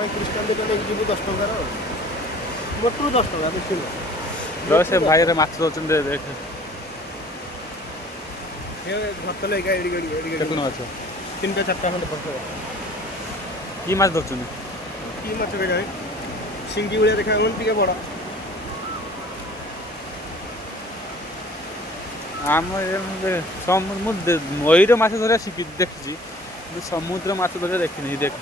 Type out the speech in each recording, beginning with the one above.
Christian ଦୋକାନ ନେଇକି ଯିବୁ 10 ଟଙ୍କାର ଗୋଟରୁ 10 ଟଙ୍କା ବେଶୀ ନୁହଁ। ସେ ଭାଇରେ ମାଛ ଦଉଛନ୍ତି ଦେଖ ଭାତ ଲଗା ଏଡି କେତେ ମାଛ 3ଟା 4ଟା ଖଣ୍ଡେ ପଡିବ। କି ମାଛ ଦଉଛନ୍ତି କି ମାଛ କେଜାଣି ସିଙ୍ଗି ଭଳିଆ ଦେଖାଯାଉନି ଟିକେ ବଡ଼। ଆମ ମୟୂର ମାଛ ଧରିବା ଶିଖିଛି ଦେଖିଛି କିନ୍ତୁ ସମୁଦ୍ର ମାଛ ଧରିବା ଦେଖିନି ଦେଖ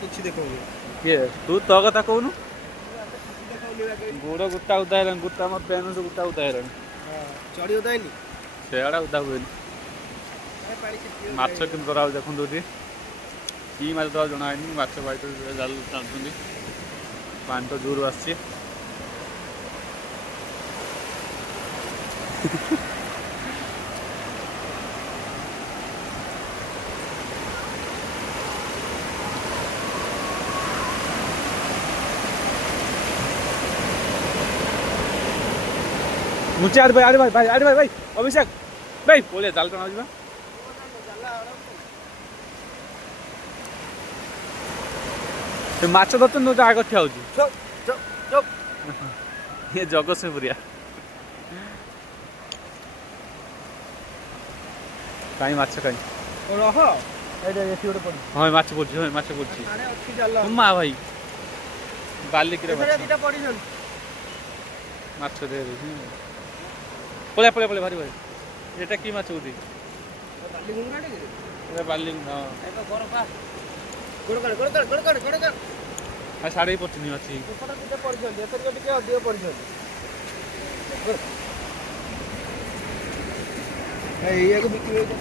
କିଛି ଦେଖଉନି। କିଏ ତୁ ତୋ କଥା କହୁନୁ ଗୋଡ଼ ଗୋଟା ଉଦା ହେଲାଣି ଗୋଟା ମୋ ପେନ୍ ଗୋଟା ଉଦା ହେଲାଣି ଚଢ଼ି ଓଦାଇନି ସେଆଡ଼ା ଉଦା ହୁଏନି। ମାଛ କିନ୍ତୁ ଧରା ହଉଛି ଦେଖନ୍ତୁ ଏଠି କି ମାଛ ଧରା ଜଣା ହେଇନି ମାଛ ଭାଇ ଜାଲ ଟାଣୁଛନ୍ତି ପାଣି ତ ଜୋରୁ ଆସିଛି। मुझे आड़ भाई अभिषेक भाई बोले जाल टना ଯିବା ସେ ମାଛ ଧରୁଛନ୍ତି ତ ଆଗ ଠିଆ ହଉଛି ଏ ଜଗତସିଂହପୁରିଆ କାଇଁ ମାଛ କାଇଁ ରହ ଏଇଟା ଏଠି ଗୋଟେ ପଡି ହଁ ମାଛ ପଡୁଛି ହଁ ମାଛ ପଡୁଛି ମା ଭାଇ ବାଲିକିରେ ଦିଟା ପଡିଛନ୍ତି ମାଛ ଦେ ପଳେଆ ପଳେଆ ପଳେଆ ଭାରି ଭାଇ এটা কি মাছ উদি ବାଲି ଗୁଙ୍ଗା ଟେ এটা বালি হ্যাঁ এটা গড় কাট আর সাড়ে পড়ছে নি মাছ ଉପର ଦିଟା ପଡିଛନ୍ତି ଏଥର ଟିକେ ଅଧିକ ପଡିଛନ୍ତି ଏଇଆକୁ ବିକ୍ରି ହେଇଯାଉଛି।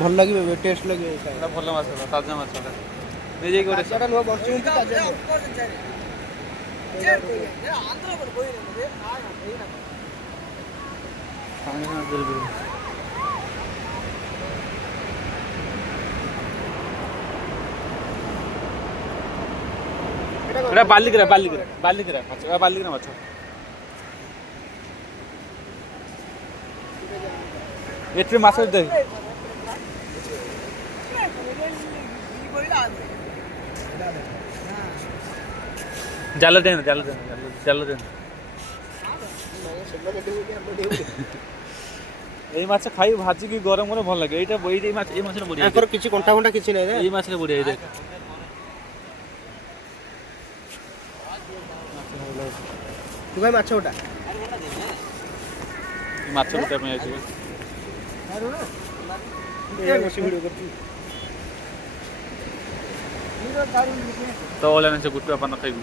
ଭଲ ଲାଗିବ ଟେଷ୍ଟ ଲାଗିବ এটা ଭଲ ମାଛ ତାଜା ମାଛ ନେଇ ଯାଇ ଗୋଟେ ସେଟା ନୁହଁ ବଞ୍ଚିବ ତାଜା এটা ବାଲିକିରା ମାଛ ବାଲିକିରା ମାଛ ଏଥିରେ ମାଛ ଦେ ଜାଲ ଦେ এই মাছ খাই ভাজিকি গরম করে ভাল লাগে এইটা এই মাছের বড়িয়া এর কিছু কଣ୍ଟା ফଣ୍ଟା କିଛି নাই এই মাছের বড়িয়া দেখ ତୁ ଭାଇ ମାଛ ଉଠା ମାଛ ଉଠା ପାଇଁ ଆସିବ ବସି ଭିଡ଼ିଓ କରୁଛୁ ତ ଓଲା ସେ ଗୁଟୁଆ ପାନ ଖାଇବୁ